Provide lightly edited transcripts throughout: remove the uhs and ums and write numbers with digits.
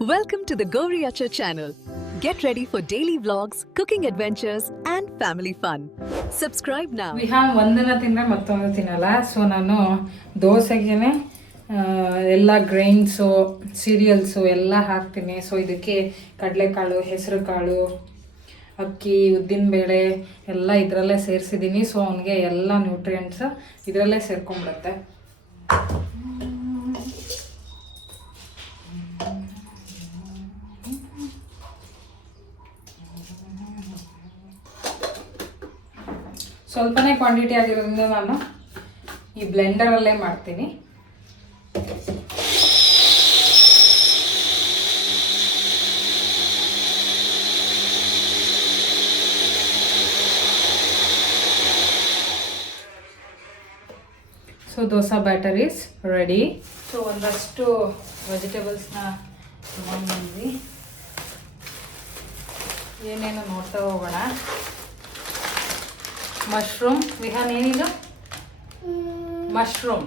Welcome to the Gauri Acha channel. Get ready for daily vlogs, cooking adventures and family fun. Subscribe now. Vihaan ಒಂದನ್ನ ತಿಂದರೆ ಮತ್ತೊಂದು ತಿನ್ನಲ್ಲ. So ನಾನು ದೋಸೆಗೆ ಎಲ್ಲ ಗ್ರೈನ್ಸು ಸೀರಿಯಲ್ಸು ಎಲ್ಲ ಹಾಕ್ತೀನಿ. ಸೊ ಇದಕ್ಕೆ ಕಡಲೆಕಾಳು, ಹೆಸರು ಕಾಳು, ಅಕ್ಕಿ, ಉದ್ದಿನಬೇಳೆ ಎಲ್ಲ ಇದರಲ್ಲೇ ಸೇರಿಸಿದ್ದೀನಿ. ಸೊ ಅವನಿಗೆ ಎಲ್ಲ ನ್ಯೂಟ್ರಿಯೆಂಟ್ಸ್ ಇದರಲ್ಲೇ ಸೇರ್ಕೊಂಡ್ಬಿಡುತ್ತೆ. ಸ್ವಲ್ಪನೇ ಕ್ವಾಂಟಿಟಿ ಆಗಿರೋದ್ರಿಂದ ನಾನು ಈ ಬ್ಲೆಂಡರಲ್ಲೇ ಮಾಡ್ತೀನಿ. So dosa batter is ready. So ಒಂದಷ್ಟು ವೆಜಿಟೇಬಲ್ಸ್ನ ತೊಗೊಂಡ್ಬಂದ್ವಿ. ಏನೇನು ನೋಡ್ತಾ ಹೋಗೋಣ. ಮಶ್ರೂಮ್. ವಿಹಾನ್ ಏನಿದು? ಮಶ್ರೂಮ್.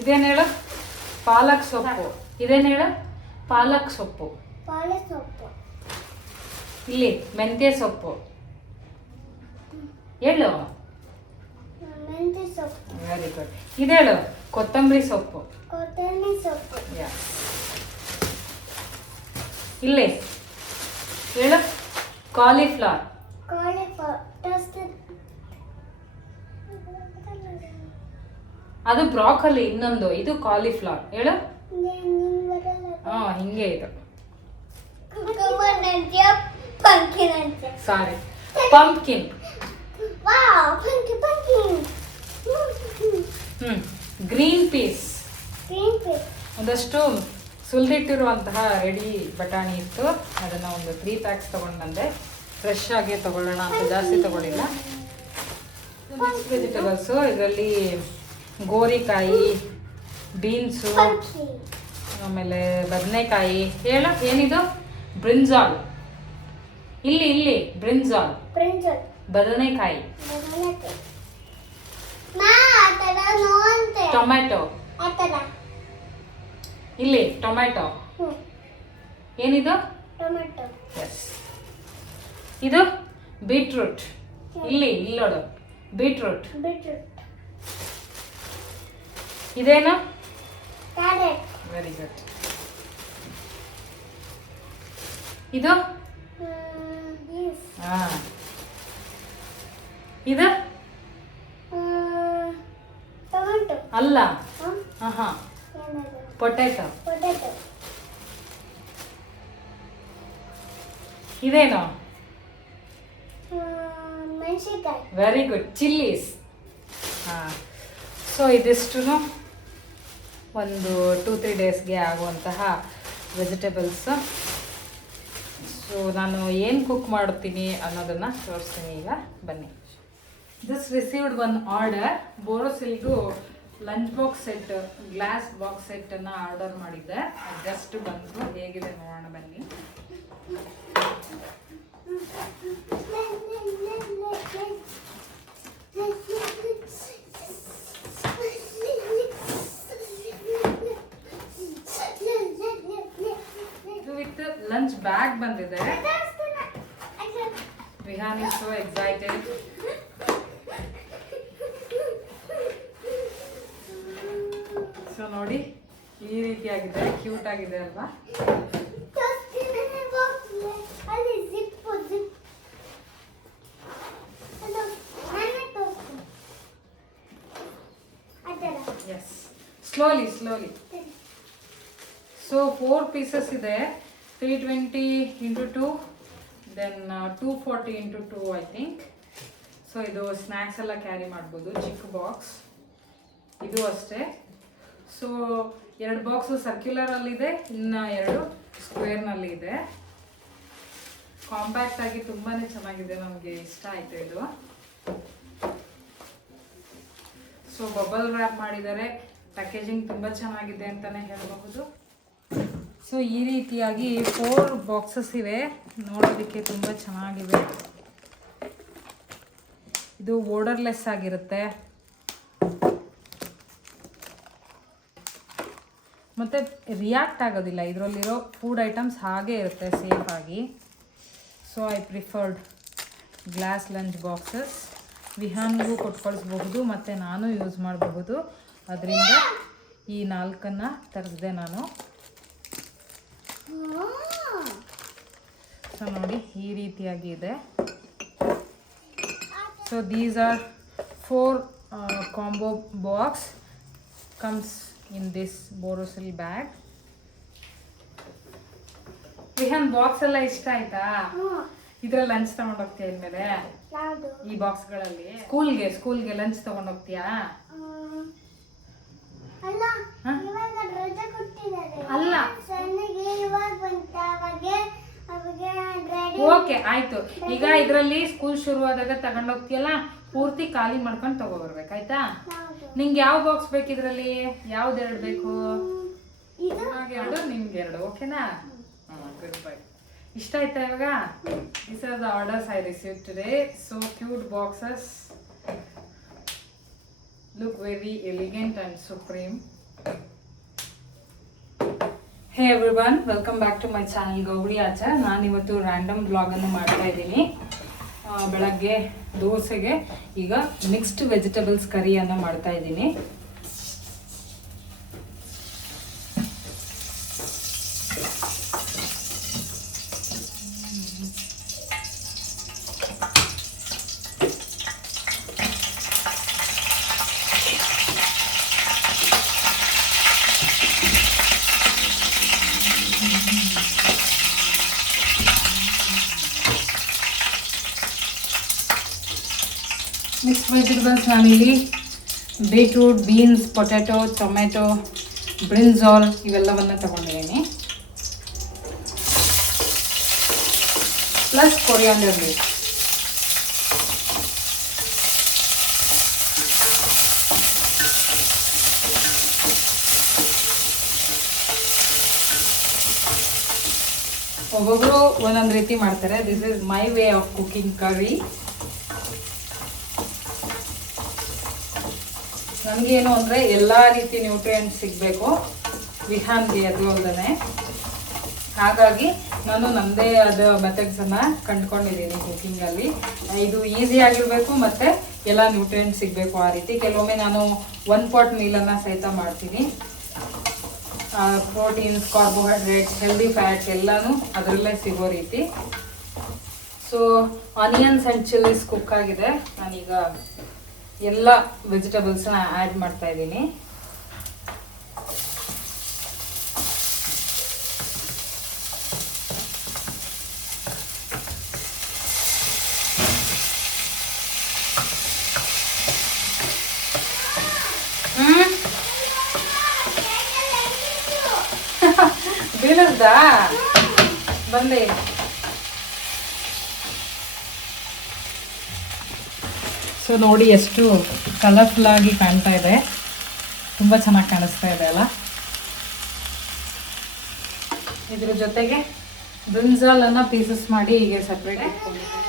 ಇದೇನು ಹೇಳು? ಪಾಲಕ್ ಸೊಪ್ಪು. ಇದೇನು ಹೇಳು? ಪಾಲಕ್ ಸೊಪ್ಪು. ಇಲ್ಲಿ ಮೆಂತ್ಯ ಸೊಪ್ಪು. ಹೇಳು. Very good. ಇದೇಳು ಕೊತ್ತಂಬರಿ ಸೊಪ್ಪು. ಇಲ್ಲಿ ಹೇಳು ಕಾಲಿಫ್ಲವರ್. ಅದು ಬ್ರಾಕೊಲಿ. ಇನ್ನೊಂದು ಇದು ಕಾಲಿಫ್ಲವರ್. ಹೇಳು. ಹಿಂಗೆ ಇದು. ಸಾರಿ, ಪಂಪ್ಕಿನ್. Green piece. ಒಂದಷ್ಟು ಸುಲಿದಿಟ್ಟಿರುವಂತಹ ರೆಡಿ ಬಟಾಣಿ ಇತ್ತು. ಅದನ್ನು ಒಂದು 3 ಪ್ಯಾಕ್ಸ್ ತೊಗೊಂಡು ಬಂದೆ. ಫ್ರೆಶ್ ಆಗಿ ತೊಗೊಳ್ಳೋಣ ಅಂತ ಜಾಸ್ತಿ ತೊಗೊಳ್ಳಿಲ್ಲ. Mix vegetables. ಇದರಲ್ಲಿ ಗೋರಿಕಾಯಿ, ಬೀನ್ಸು, ಆಮೇಲೆ ಬದನೆಕಾಯಿ. ಹೇಳ ಏನಿದು? ಬ್ರಿಂಜಾಲ್. ಇಲ್ಲಿ ಬ್ರಿಂಜಾಲ್, ಬದನೆಕಾಯಿ, ಟೊಮ್ಯಾಟೊ. ಇಲ್ಲಿ ಟೊಮ್ಯಾಟೊ. ಏನಿದು? ಎಸ್. ಇದು ಬೀಟ್ರೂಟ್. ಇಲ್ಲಿ ನೋಡು, ಬೀಟ್ರೂಟ್. ಇದೇನು? Very good. ಇದು ಇದು ಅಲ್ಲ. ಪೊಟ್ಯಾಟೊ. ಇದೇನು? Very good. ಚಿಲ್ಲೀಸ್. ಸೊ ಇದಿಷ್ಟು ಒಂದು 2-3 ಡೇಸ್ಗೆ ಆಗುವಂತಹ ವೆಜಿಟೇಬಲ್ಸ್. ಸೊ ನಾನು ಏನು ಕುಕ್ ಮಾಡ್ತೀನಿ ಅನ್ನೋದನ್ನು ತೋರಿಸ್ತೀನಿ ಈಗ. ಬನ್ನಿ. This received one order. ಬೋರೋಸಿಲ್ಗೂ lunch box set, glass box ಸೆಟ್ಟನ್ನು ಆರ್ಡರ್ ಮಾಡಿದ್ದೆ. ಜಸ್ಟ್ ಬಂತು. ಹೇಗಿದೆ ನೋಡೋಣ ಬನ್ನಿ. ಇದು ವಿತ್ ಲಂಚ್ ಬ್ಯಾಗ್ ಬಂದಿದೆ. Vihaan is so excited. So ನೋಡಿ, ಈ ರೀತಿಯಾಗಿದೆ. ಕ್ಯೂಟ್ ಆಗಿದೆ ಅಲ್ವಾ? S, slowly. ಸೊ 4 ಪೀಸಸ್ ಇದೆ. 320 × 2, ದೆನ್ 240 × 2 ಐ ಥಿಂಕ್. ಸೊ ಇದು ಸ್ನ್ಯಾಕ್ಸ್ ಎಲ್ಲ ಕ್ಯಾರಿ ಮಾಡ್ಬೋದು. ಚಿಕ್ಕ ಬಾಕ್ಸ್. ಇದು ಅಷ್ಟೇ. ಸೊ 2 ಬಾಕ್ಸು ಸರ್ಕ್ಯುಲರಲ್ಲಿದೆ, ಇನ್ನು 2 ಸ್ಕ್ವೇರ್ನಲ್ಲಿ ಇದೆ. ಕಾಂಪ್ಯಾಕ್ಟ್ ಆಗಿ ತುಂಬಾ ಚೆನ್ನಾಗಿದೆ. ನಮಗೆ ಇಷ್ಟ ಆಯಿತು ಇದು. ಸೊ ಬಬಲ್ ರ್ಯಾಪ್ ಮಾಡಿದ್ದಾರೆ. ಪ್ಯಾಕೇಜಿಂಗ್ ತುಂಬ ಚೆನ್ನಾಗಿದೆ ಅಂತಲೇ ಹೇಳಬಹುದು. ಸೊ ಈ ರೀತಿಯಾಗಿ 4 ಬಾಕ್ಸಸ್ ಇವೆ. ನೋಡೋದಕ್ಕೆ ತುಂಬ ಚೆನ್ನಾಗಿವೆ. ಇದು ಮತ್ತು ರಿಯಾಕ್ಟ್ ಆಗೋದಿಲ್ಲ. ಇದರಲ್ಲಿರೋ ಫುಡ್ ಐಟಮ್ಸ್ ಹಾಗೇ ಇರುತ್ತೆ ಸೇಫಾಗಿ. So I preferred glass lunch boxes. ವಿಹಾನ್ಗೂ ಕೊಟ್ಕೊಳಿಸ್ಬಹುದು ಮತ್ತು ನಾನು ಯೂಸ್ ಮಾಡಬಹುದು. ಅದರಿಂದ ಈ 4 ತರಿಸಿದೆ ನಾನು. ಸೊ ನೋಡಿ ಈ ರೀತಿಯಾಗಿ ಇದೆ. So these are 4 combo box comes in this Borosil bag. Vihaan box ಎಲ್ಲ ಇಷ್ಟ ಆಯ್ತಾ? ಇದ್ರಲ್ಲಿ ಲಂಚ್ ತಗೊಂಡೋಗ್ತೀಯ ಇನ್ಮೇಲೆ ಈ ಬಾಕ್ಸ್ಗಳಲ್ಲಿ? ಸ್ಕೂಲ್ಗೆ ಲಂಚ್ ತಗೊಂಡೋಗ್ತೀಯಾ? ಅಲ್ಲ ಓಕೆ ಆಯ್ತು. ಈಗ ಇದರಲ್ಲಿ ಸ್ಕೂಲ್ ಶುರುವಾದಾಗ ತಗೊಂಡೋಗ್ತೀಯಲ್ಲ, ಪೂರ್ತಿ ಖಾಲಿ ಮಾಡ್ಕೊಂಡು ತಗೋಬರ್ಬೇಕಾಯ್ತಾ? ನಿಂಗೆ ಯಾವ ಬಾಕ್ಸ್ ಬೇಕು? ಇದರಲ್ಲಿ ಯಾವ್ದು 2 ಬೇಕು? 2 ನಿಮ್ಗೆ 2 ಓಕೆನಾ? Good bye. ಇಷ್ಟ ಆಯ್ತಾ ಇವಾಗ? This are the orders I receive today. So cute boxes, look very elegant and supreme. Hey everyone, welcome back to my channel Gauri Achar. ನಾನು ಇವತ್ತು ರ್ಯಾಂಡಮ್ ಬ್ಲಾಗನ್ನು ಮಾಡ್ತಾ ಇದ್ದೀನಿ. ಬೆಳಗ್ಗೆ ದೋಸೆಗೆ ಈಗ ಮಿಕ್ಸ್ಡ್ ವೆಜಿಟೇಬಲ್ಸ್ ಕರಿಯನ್ನು ಮಾಡ್ತಾ ಇದ್ದೀನಿ. ಮಿಕ್ಸ್ಡ್ ವೆಜಿಟೇಬಲ್ಸ್ ನಾನಿಲ್ಲಿ beetroot, beans, potato, tomato, brinjal ಇವೆಲ್ಲವನ್ನು ತಗೊಂಡಿದ್ದೀನಿ. Plus coriander leaves. ಒಬ್ಬೊಬ್ರು ಒಂದೊಂದು ರೀತಿ ಮಾಡ್ತಾರೆ. This is my way of cooking curry. ನನಗೇನು ಅಂದರೆ ಎಲ್ಲ ರೀತಿ ನ್ಯೂಟ್ರಿಯೆಂಟ್ಸ್ ಸಿಗಬೇಕು, ವಿಹಾನ್ಗೆ ಅದು ಅಲ್ಲದೆ. ಹಾಗಾಗಿ ನಾನು ನನ್ನದೇ ಆದ ಮೆಥಡ್ಸನ್ನು ಕಂಡುಕೊಂಡಿದ್ದೀನಿ ಕುಕ್ಕಿಂಗಲ್ಲಿ. ಇದು ಈಸಿ ಆಗಿರಬೇಕು ಮತ್ತು ಎಲ್ಲ ನ್ಯೂಟ್ರಿಯೆಂಟ್ಸ್ ಸಿಗಬೇಕು ಆ ರೀತಿ. ಕೆಲವೊಮ್ಮೆ ನಾನು 1 ಪಾಟ್ ಮೀಲನ್ನು ಸಹಿತ ಮಾಡ್ತೀನಿ. ಪ್ರೋಟೀನ್ಸ್, ಕಾರ್ಬೋಹೈಡ್ರೇಟ್ಸ್, ಹೆಲ್ದಿ ಫ್ಯಾಟ್ಸ್ ಎಲ್ಲನೂ ಅದರಲ್ಲೇ ಸಿಗೋ ರೀತಿ. So onions and chillies cook ಆಗಿದೆ. ನಾನೀಗ ಎಲ್ಲ ವೆಜಿಟೇಬಲ್ಸ್ನ ಆ್ಯಡ್ ಮಾಡ್ತಾ ಇದ್ದೀನಿ. ಬೀಳಸ್ದಾ? ಬಂದೆ. ಸೊ ನೋಡಿ ಎಷ್ಟು ಕಲರ್ಫುಲ್ ಆಗಿ ಕಾಣ್ತಾ ಇದೆ, ತುಂಬ ಚೆನ್ನಾಗಿ ಕಾಣಿಸ್ತಾ ಇದೆ ಅಲ್ಲ. ಇದ್ರ ಜೊತೆಗೆ ಬ್ರಿಂಜಾಲನ್ನು ಪೀಸಸ್ ಮಾಡಿ ಹೀಗೆ ಸಪ್ರೇಟ್ ಇಟ್ಕೊಂಡಿದ್ದೀನಿ.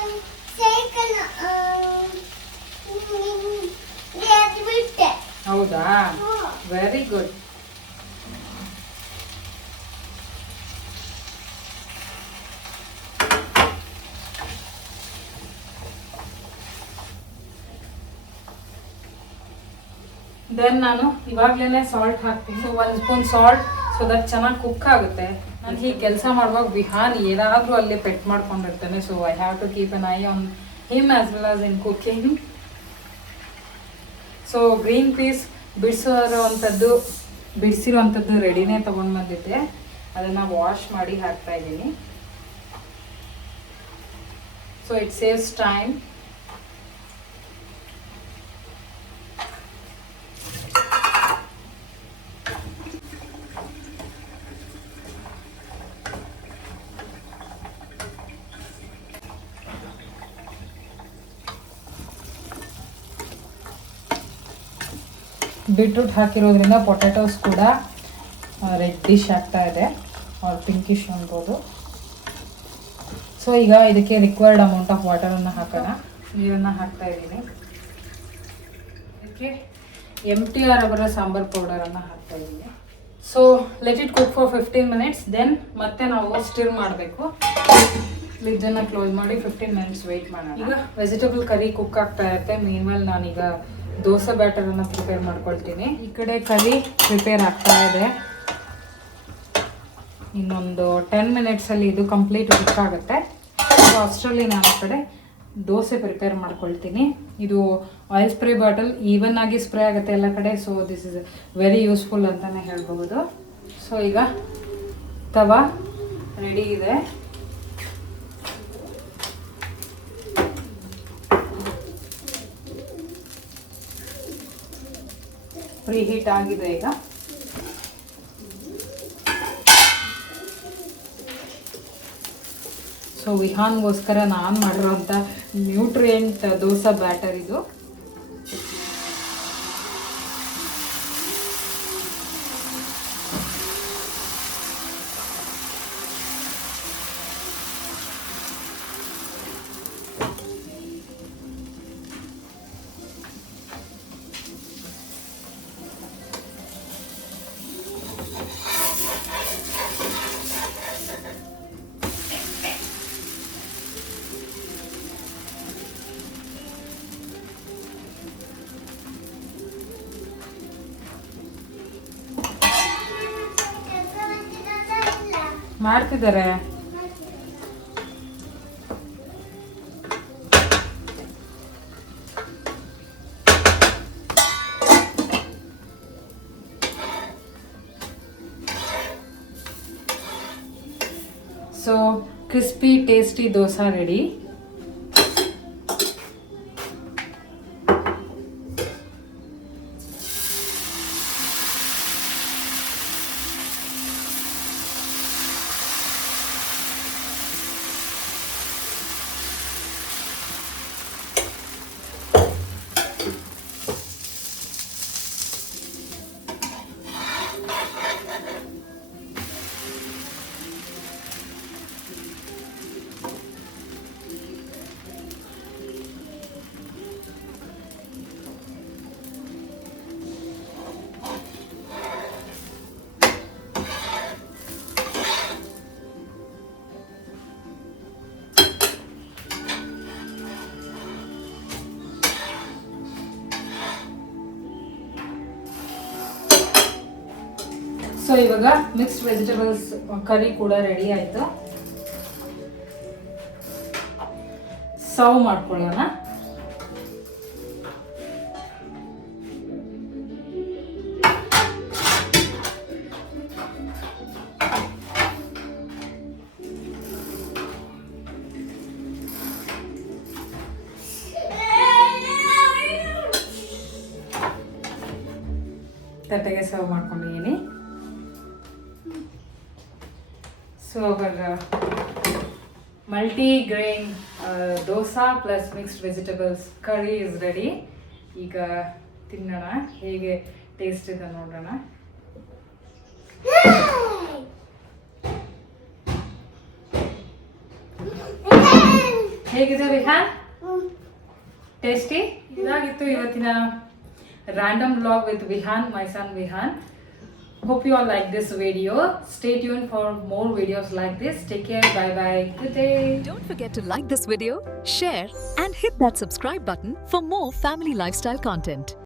ಹೌದಾ? Very good. ದೆನ್ ನಾನು ಇವಾಗಲೇ ಸಾಲ್ಟ್ ಹಾಕ್ತೀನಿ. So 1 spoon salt, so that ಚೆನ್ನಾಗಿ ಕುಕ್ ಆಗುತ್ತೆ. ನಾನು ಹೀಗೆ ಕೆಲಸ ಮಾಡುವಾಗ ವಿಹಾನ್ ಏನಾದರೂ ಅಲ್ಲಿ ಪೆಟ್ ಮಾಡ್ಕೊಂಡಿರ್ತಾನೆ. So I have to keep an eye on him as well as in cooking. So green peas ಬಿಡಿಸಿರುವಂಥದ್ದು ರೆಡಿನೇ ತೊಗೊಂಡು ಬಂದಿದ್ದೆ. ಅದನ್ನು ವಾಶ್ ಮಾಡಿ ಹಾಕ್ತಾ ಇದ್ದೀನಿ. So it saves time. Beetroot ಹಾಕಿರೋದ್ರಿಂದ ಪೊಟ್ಯಾಟೋಸ್ ಕೂಡ ರೆಡ್ಡಿಶ್ ಆಗ್ತಾ ಇದೆ, ಆರ್ ಪಿಂಕಿಶ್ ಅನ್ಬೋದು. ಸೊ ಈಗ ಇದಕ್ಕೆ ರಿಕ್ವೈರ್ಡ್ ಅಮೌಂಟ್ ಆಫ್ ವಾಟರನ್ನು ಹಾಕೋಣ. ನೀರನ್ನು ಹಾಕ್ತಾ ಇದ್ದೀನಿ. ಇದಕ್ಕೆ MTR ಅವರ ಸಾಂಬಾರ್ ಪೌಡರನ್ನು ಹಾಕ್ತಾ ಇದ್ದೀನಿ. So let it cook for 15 minutes. Then ಮತ್ತೆ ನಾವು ಸ್ಟಿರ್ ಮಾಡಬೇಕು. ಲಿಡ್ಡನ್ನು ಕ್ಲೋಸ್ ಮಾಡಿ 15 ಮಿನಿಟ್ಸ್ ವೆಯ್ಟ್ ಮಾಡೋಣ. ಈಗ ವೆಜಿಟೇಬಲ್ ಕರಿ ಕುಕ್ ಆಗ್ತಾ ಇರುತ್ತೆ. ಮೀನ್ಮೇಲೆ ನಾನೀಗ ದೋಸೆ ಬ್ಯಾಟರನ್ನು ಪ್ರಿಪೇರ್ ಮಾಡ್ಕೊಳ್ತೀನಿ. ಈ ಕಡೆ ಕರಿ ಪ್ರಿಪೇರ್ ಆಗ್ತಾ ಇದೆ. ಇನ್ನೊಂದು 10 ಮಿನಿಟ್ಸಲ್ಲಿ ಇದು ಕಂಪ್ಲೀಟ್ ಕುಕ್ ಆಗುತ್ತೆ. ಸೊ ಅಷ್ಟರಲ್ಲಿ ನಾನು ಈ ಕಡೆ ದೋಸೆ ಪ್ರಿಪೇರ್ ಮಾಡ್ಕೊಳ್ತೀನಿ. ಇದು ಆಯಿಲ್ ಸ್ಪ್ರೇ ಬಾಟಲ್ ಈವನ್ ಆಗಿ ಸ್ಪ್ರೇ ಆಗುತ್ತೆ ಎಲ್ಲ ಕಡೆ. So this is very useful ಅಂತಲೇ ಹೇಳ್ಬೋದು. ಸೊ ಈಗ ತವಾ ರೆಡಿ ಇದೆ. ಪ್ರೀ ಹೀಟ್ ಆಗಿದೆ ಈಗ. ಸೊ ವಿಹಾನ್ಗೋಸ್ಕರ ನಾನು ಮಾಡಿರೋಂಥ ನ್ಯೂಟ್ರಿಯೆಂಟ್ ದೋಸೆ ಬ್ಯಾಟರ್ ಇದು. ಮಾಡ್ತಿದ್ದಾರೆ. So crispy tasty dosa ready. So ಇವಾಗ ಮಿಕ್ಸ್ಡ್ ವೆಜಿಟೇಬಲ್ಸ್ ಕರಿ ಕೂಡ ರೆಡಿ ಆಯಿತು. ಸರ್ವ್ ಮಾಡ್ಕೊಳ್ಳೋಣ. ತಟ್ಟೆಗೆ ಸರ್ವ್ ಮಾಡ್ಕೊಂಡಿದ್ದೀನಿ. So our multi-grain dosa plus mixed vegetables curry is ready. ಈಗ ತಿನ್ನೋಣ, ಹೇಗೆ ಟೇಸ್ಟ್ ಇದೆ ನೋಡೋಣ. ಹೇಗಿದೆ ವಿಹಾನ್? ಟೇಸ್ಟಿ? ಇದಾಗಿತ್ತು ಇವತ್ತಿನ random vlog with Vihan, my son Vihan. Hope you all like this video. Stay tuned for more videos like this. Take care. Bye bye. Good day. Don't forget to like this video, share, and hit that subscribe button for more family lifestyle content.